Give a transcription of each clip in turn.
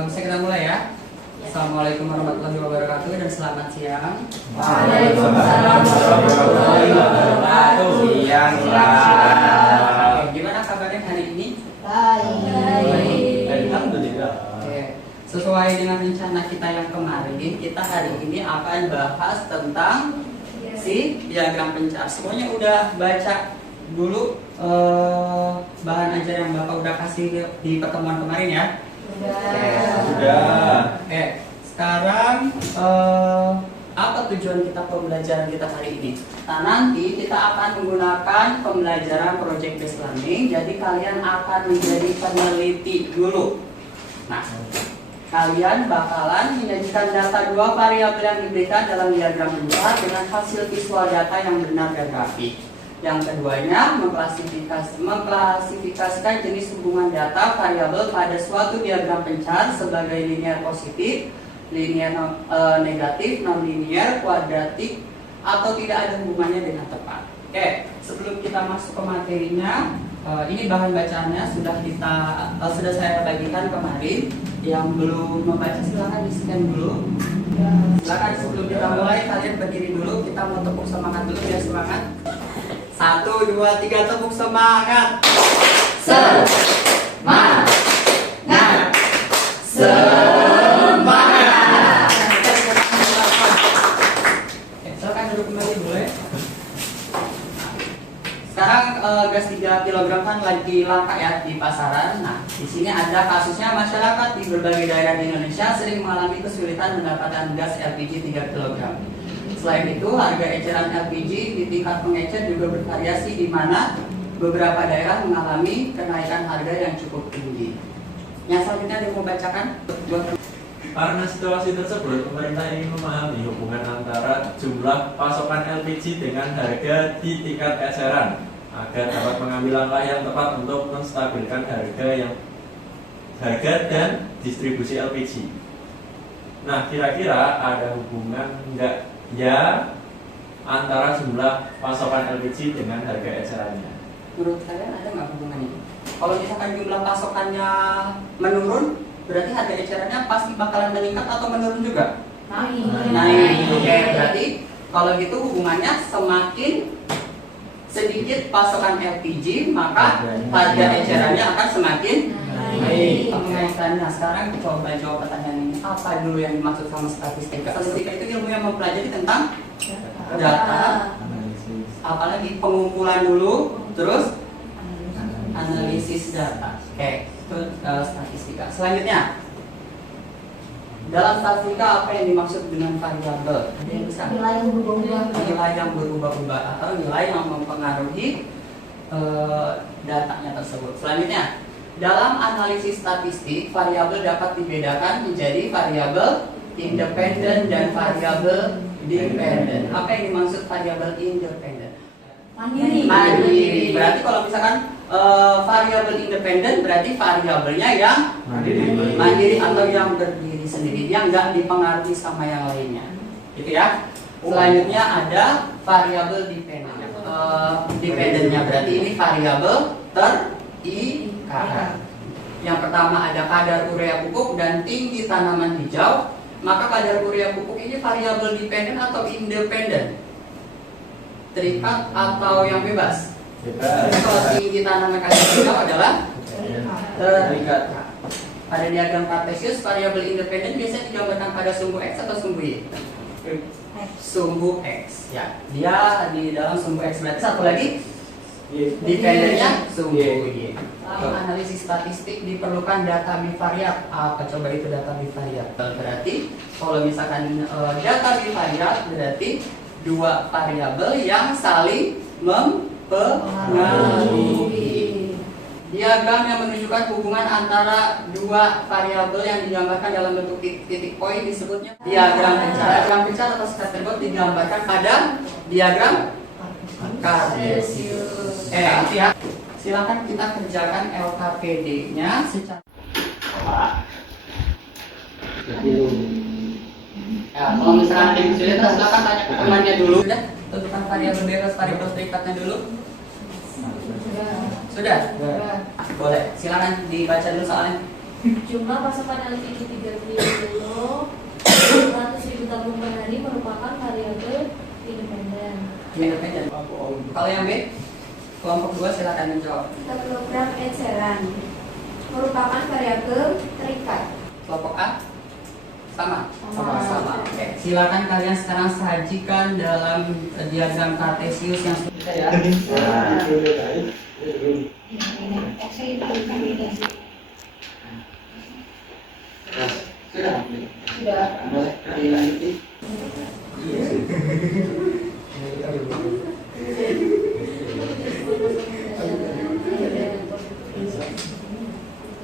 Bisa kita mulai ya. Assalamualaikum warahmatullahi wabarakatuh dan selamat siang. Waalaikumsalam warahmatullahi wabarakatuh. Siang lah. Gimana kabarnya hari ini? Baik. Alhamdulillah. Oke. Sesuai dengan rencana kita yang kemarin, kita hari ini akan bahas tentang si diagram pencar. Semuanya udah baca dulu bahan ajar yang Bapak udah kasih di pertemuan kemarin ya? Sudah. Oke, sekarang apa tujuan kita pembelajaran kita hari ini? Nah, nanti kita akan menggunakan pembelajaran project based learning. Jadi kalian akan menjadi peneliti dulu. Nah, kalian bakalan menyajikan data dua variabel yang diberikan dalam diagram pencar dengan hasil visual data yang benar dan rapi. Yang keduanya, mengklasifikasikan jenis hubungan data variabel pada suatu diagram pencar sebagai linear positif, linear negatif, non-linear, kuadratik, atau tidak ada hubungannya dengan tepat. Oke, sebelum kita masuk ke materinya, ini bahan bacaannya sudah saya bagikan kemarin. Yang belum membaca silahkan di-scan dulu. Silakan sebelum kita mulai kalian berdiri dulu, kita mau tepuk semangat dulu ya, semangat. 1, 2, 3 tepuk semangat. Semangat. Silakan duduk kembali boleh. Sekarang gas 3 kg kan lagi langka ya di pasaran. Nah, di sini ada kasusnya masyarakat di berbagai daerah di Indonesia sering mengalami kesulitan mendapatkan gas LPG 3 kg. Selain itu, harga eceran LPG di tingkat pengecer juga bervariasi di mana beberapa daerah mengalami kenaikan harga yang cukup tinggi. Yang selanjutnya dia mau bacakan. Karena situasi tersebut, pemerintah ingin memahami hubungan antara jumlah pasokan LPG dengan harga di tingkat eceran agar dapat mengambil langkah yang tepat untuk menstabilkan harga dan distribusi LPG. Nah, kira-kira ada hubungan enggak ya antara jumlah pasokan LPG dengan harga ecerannya? Menurut kalian ada nggak hubungannya? Kalau misalkan jumlah pasokannya menurun, berarti harga ecerannya pasti bakalan meningkat atau menurun juga? Naik. Oke, berarti kalau gitu hubungannya semakin sedikit pasokan LPG, maka harga ecerannya akan semakin naik. Nah, sekarang coba jawab pertanyaan ini. Apa dulu yang dimaksud sama statistika? Statistika itu ilmu yang mempelajari tentang data, apalagi pengumpulan dulu, terus analisis data. Oke, itu statistika. Selanjutnya, dalam statistika apa yang dimaksud dengan variabel? Ada yang bisa? Nilai yang berubah-ubah. Nilai yang berubah-ubah atau nilai yang mempengaruhi datanya tersebut. Selanjutnya, dalam analisis statistik, variabel dapat dibedakan menjadi variabel independen dan variabel dependen. Apa yang dimaksud variabel independen? Mandiri. Berarti kalau misalkan variabel independen berarti variabelnya yang mandiri atau yang berdiri sendiri, yang nggak dipengaruhi sama yang lainnya, gitu ya. Selanjutnya ada variabel dependen. Dependennya berarti ini variabel terikat. Yang pertama ada kadar urea pupuk dan tinggi tanaman hijau. Maka kadar urea pupuk ini variabel dependen atau independen? Terikat atau yang bebas? Kalau tinggi tanaman kadar hijau adalah terikat. Pada diagram kartesius, variabel independen biasanya digambarkan pada sumbu X atau sumbu Y? Sumbu X. Ya, dia di dalam sumbu X. Berarti satu lagi dependennya sumbu Y. Dalam analisis statistik diperlukan data bivariat. Apa coba itu data bivariat? Berarti kalau misalkan data bivariat berarti dua variabel yang saling mempengaruhi. Diagram yang menunjukkan hubungan antara dua variabel yang digambarkan dalam bentuk titik poin disebutnya diagram pencar. Diagram pencar atau scatter plot digambarkan pada diagram kartesius. Itu ya. Silakan kita kerjakan LKPD-nya secara. Ya, kalau misalkan ada yang kesulitan, silakan tanya ke temannya dulu. Sudah, tentukan variabel bebas, variabel terikatnya dulu. Sudah? Boleh. Silakan dibaca dulu soalnya. Jumlah pasokan LPG 3 kilo 100.000 tabung per hari merupakan variabel independen. Independen. Kalau yang B, kelompok 2 silakan menjawab. Kilogram eceran merupakan variabel terikat. Kelompok A sama. Sama. Oke, silakan kalian sekarang sajikan dalam diagram kartesius yang sudah ya. Sudah. Sudah. Boleh dilanjuti.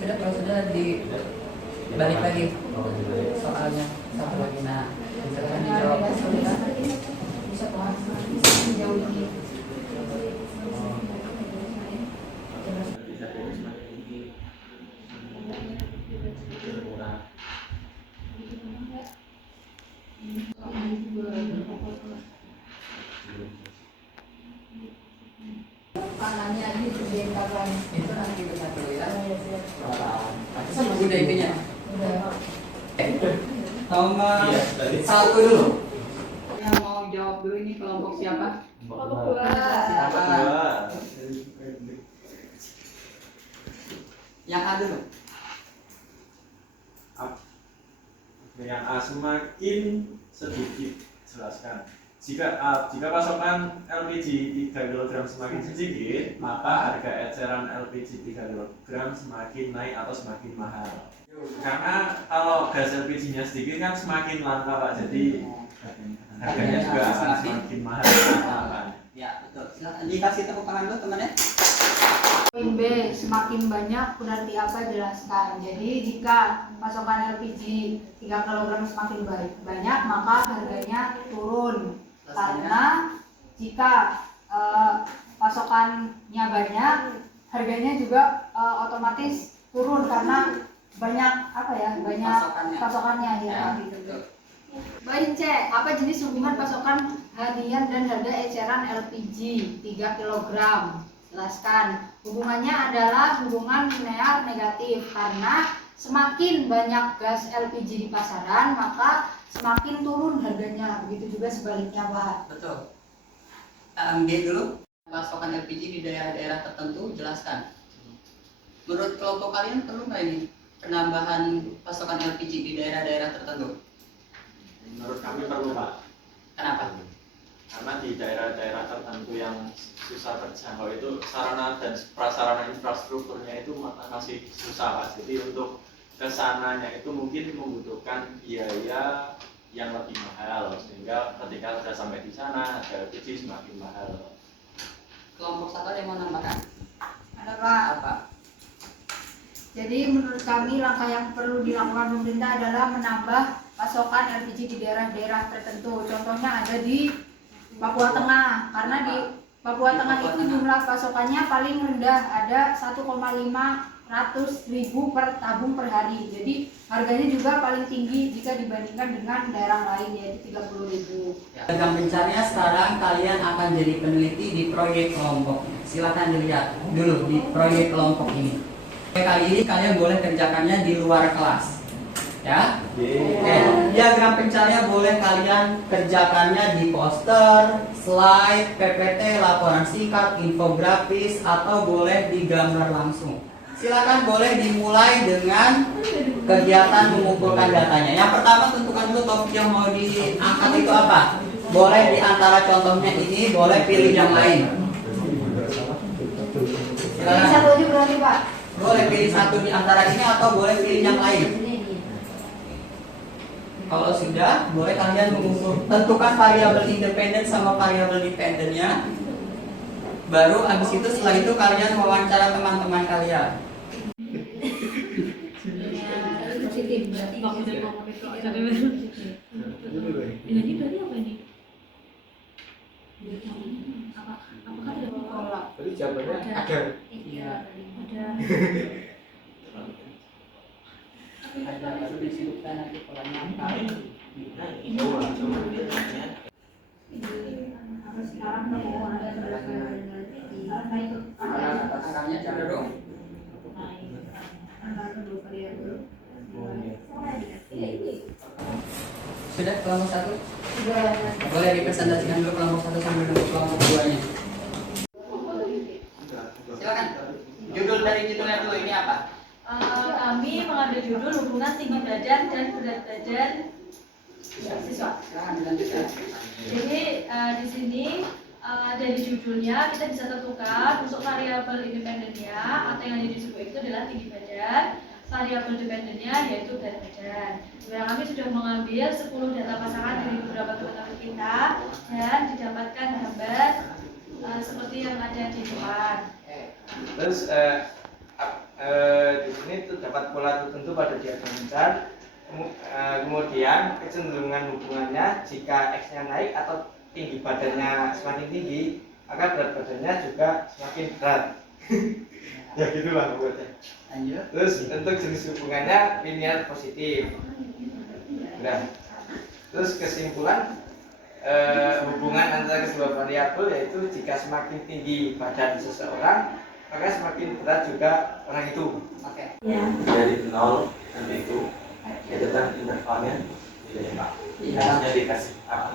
Sudah, kalau sudah dibalik lagi soalnya satu lagi. Nah, silakan dijawab. Bisa jauh ini. Kanannya ini dibentakan. Itu nanti kita dulu ya. Sama udah intinya. Udah. Nomor satu dulu. Yang mau jawab dulu ini kelompok siapa? Kelompok 2. Siapa? Yang A dulu. Yang A semakin sedikit, jelaskan. Jika pasokan LPG 3 kg semakin sedikit, maka harga eceran LPG 3 kg semakin naik atau semakin mahal. Karena kalau gas LPG-nya sedikit kan semakin langka Pak, jadi harganya juga akan semakin mahal. Ya, betul. Silakan dikasih tepuk tangan dulu temannya. Poin B, semakin banyak berarti apa jelaskan. Jadi jika pasokan LPG 3 kg semakin banyak, maka harganya turun. Karena jika pasokannya banyak, harganya juga otomatis turun karena banyak banyak pasokannya ya. Betul. Poin C, apa jenis hubungan pasokan harian dan harga eceran LPG 3 kg? Jelaskan. Hubungannya adalah hubungan linear negatif karena semakin banyak gas LPG di pasaran maka semakin turun harganya. Begitu juga sebaliknya, Pak. Betul. B dulu. Pasokan LPG di daerah-daerah tertentu, jelaskan. Menurut kelompok kalian perlu nggak ini penambahan pasokan LPG di daerah-daerah tertentu? Menurut kami perlu Pak. Kenapa? Karena di daerah-daerah tertentu yang susah terjangkau itu sarana dan prasarana infrastrukturnya itu masih susah Pak. Jadi untuk kesananya itu mungkin membutuhkan biaya yang lebih mahal sehingga ketika sudah sampai di sana harga LPG semakin mahal. Kelompok satu ada yang mau nambahkan? Ada, Pak. Apa? Jadi menurut kami langkah yang perlu dilakukan pemerintah adalah menambah pasokan LPG di daerah-daerah tertentu. Contohnya ada di Papua Tengah, karena di Papua Tengah itu jumlah pasokannya paling rendah, ada 1,500.000 per tabung per hari. Jadi harganya juga paling tinggi jika dibandingkan dengan daerah lain, yaitu 30.000. Dalam pencarian sekarang kalian akan jadi peneliti di proyek kelompok. Silakan dilihat dulu di proyek kelompok ini. Kali ini kalian boleh kerjakannya di luar kelas. Ya. Diagram pencarian boleh kalian kerjakannya di poster, slide, PPT, laporan singkat, infografis, atau boleh digambar langsung. Silakan boleh dimulai dengan kegiatan mengumpulkan datanya. Yang pertama tentukan dulu topik yang mau diangkat itu apa. Boleh di antara contohnya ini, boleh pilih yang lain. Ini satu aja berarti, Pak. Boleh pilih satu di antara ini atau boleh pilih yang lain. Kalau sudah, boleh kalian tentukan variabel independen sama variabel dependennya. Baru habis itu setelah itu kalian wawancara teman-teman kalian. Positif berarti jadi berarti apa ini? Apakah tidak berkolak? Tadi jawabannya ada. Iya, ada. Ada baru disebutkan nanti kalau nyangkal. Sekarang mau ada Angkanya cenderung. Sudah kelompok 1? Sudah. Boleh dipresentasikan dulu kelompok 1 sambil nunggu kelompok 2-nya. Silakan. Judul dari judulnya dulu ini apa? Kami mengambil judul hubungan tinggi badan dan berat badan siswa. Silakan dilanjutkan. Jadi di sini dari judulnya kita bisa tentukan untuk variabel independennya atau yang disebut itu adalah tinggi badan. Variabel dependennya yaitu berat badan. Sebenarnya kami sudah mengambil 10 data pasangan dari beberapa teman-teman kita dan didapatkan gambar seperti yang ada di depan. Terus di sini terdapat pola tertentu pada diagram besar. Kemudian kecenderungan hubungannya jika X-nya naik atau tinggi badannya semakin tinggi, maka berat badannya juga semakin berat. Ya gitulah pokoknya. Lanjut. Terus untuk jenis hubungannya linear positif. Nah, terus kesimpulan hubungan antara kedua variabel yaitu jika semakin tinggi badan seseorang, maka semakin berat juga orang itu. Oke. Ya. Dari 0 sampai itu itu kan intervalnya tidak Pak. Iya. Harusnya dikasih apa?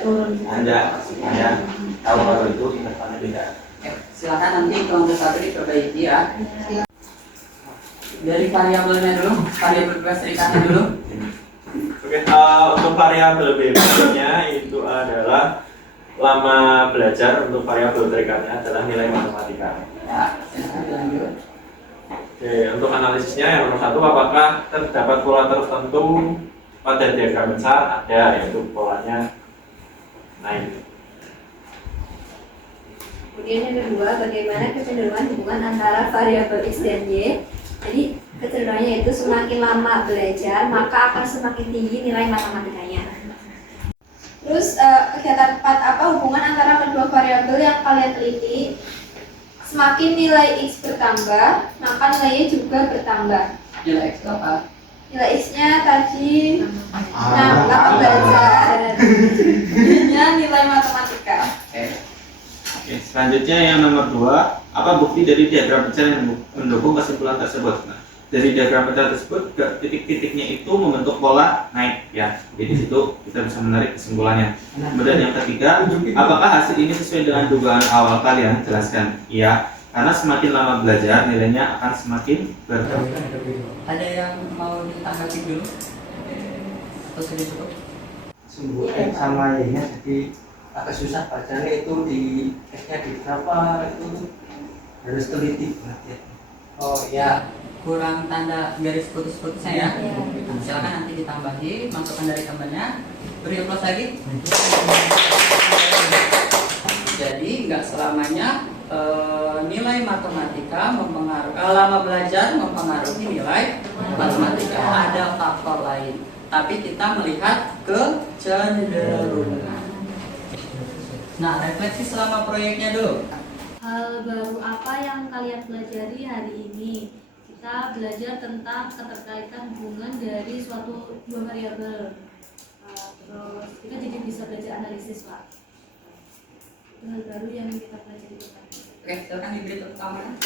Turun. Anda supaya tahu kalau itu intervalnya beda. Oke, silakan nanti kelompok 1 diperbaiki ya. Dari variabelnya dulu, variabel bebas serikatnya dulu. Oke, untuk variabel bebasnya itu adalah lama belajar. Untuk variabel terikatnya adalah nilai matematika. Ya, silakan dilanjut. Oke, untuk analisisnya yang nomor 1, apakah terdapat pola tertentu pada diagram besar? Ada, yaitu polanya naik. Kemudian yang kedua, bagaimana kecenderungan hubungan antara variabel X dan Y. Jadi kecenderungannya itu semakin lama belajar, maka akan semakin tinggi nilai matematikanya. Terus kegiatan 4, apa hubungan antara kedua variabel yang kalian teliti? Semakin nilai X bertambah, maka nilai Y juga bertambah. Nilai X apa? Nilai X-nya tadi lama belajar, Y-nya nilai matematika. Oke, selanjutnya yang nomor 2, apa bukti dari diagram besar yang mendukung kesimpulan tersebut? Nah, dari diagram besar tersebut titik-titiknya itu membentuk pola naik ya. Jadi di situ kita bisa menarik kesimpulannya. Kemudian yang ketiga, apakah hasil ini sesuai dengan dugaan awal kalian? Jelaskan. Iya, karena semakin lama belajar nilainya akan semakin bertambah. Ada yang mau ditanggapi dulu? Atau sudah cukup? Sungguh sama Y-nya jadi agak susah bacanya, itu di X-nya di berapa itu harus teliti banget ya. Oh ya, kurang tanda garis putus-putusnya ya. Nah, silakan nanti ditambahi, masukkan dari temannya. Beri plus lagi. Jadi nggak selamanya nilai matematika mempengaruhi, lama belajar mempengaruhi nilai matematika. Ada faktor lain, tapi kita melihat kecenderungan. Nah, refleksi selama proyeknya dulu. Hal baru apa yang kalian pelajari hari ini? Kita belajar tentang keterkaitan hubungan dari suatu dua variabel. Terus kita jadi bisa belajar analisis, Pak. Itu hal baru yang kita pelajari. Oke, silakan diberi tepuk tangan.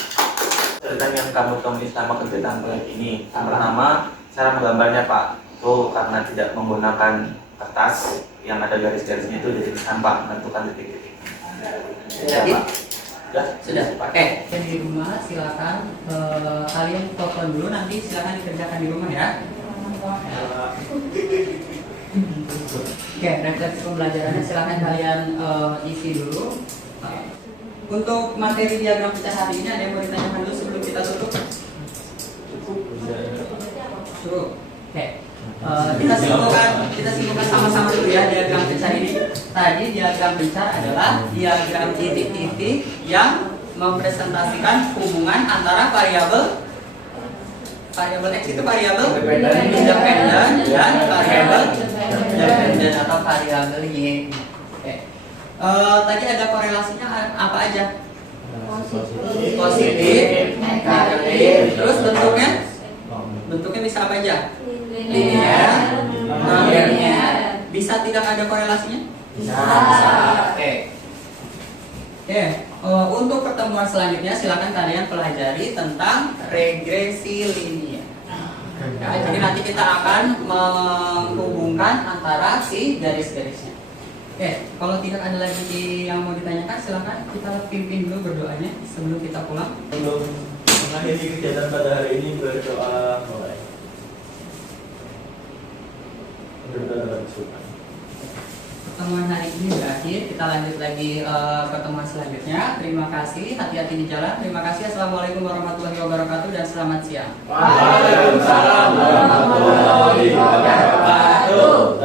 Tentang yang kamu tulis sama kegiatan proyek ini, yang pertama cara menggambarnya Pak. Itu karena tidak menggunakan kertas yang ada garis-garisnya itu jadi tampak menentukan titik-titik. Jadi Sudah? sudah. Oke. Di rumah silakan kalian foto dulu, nanti silakan dikerjakan di rumah ya. Oke, refleksi pembelajarannya silakan kalian isi dulu. Untuk materi diagram pecah hari ini ada yang mau ditanyakan dulu sebelum kita tutup? Cukup. Oke. Kita simpulkan sama-sama dulu ya diagram pecah ini. Tadi diagram pecah adalah diagram titik-titik yang mempresentasikan hubungan antara variabel X itu variabel independen dan variabel dependen atau variabel Y. Oke. Tadi ada korelasinya apa aja? Positif, negatif, terus bentuknya bisa apa aja? Linear, non-linear. Bisa tidak ada korelasinya? Bisa. Oke. Untuk pertemuan selanjutnya silakan kalian pelajari tentang regresi linear. Ya, jadi nanti kita akan menghubungkan antara si garis-garisnya. Oke, kalau tidak ada lagi yang mau ditanyakan, silakan kita pimpin dulu berdoanya sebelum kita pulang. Sebelum mengakhiri kegiatan pada hari ini, berdoa mulai. Berdoa dalam kesukaan. Pertemuan hari ini berakhir, kita lanjut lagi pertemuan selanjutnya. Terima kasih, hati-hati di jalan. Terima kasih, assalamualaikum warahmatullahi wabarakatuh dan selamat siang. Waalaikumsalam warahmatullahi wabarakatuh.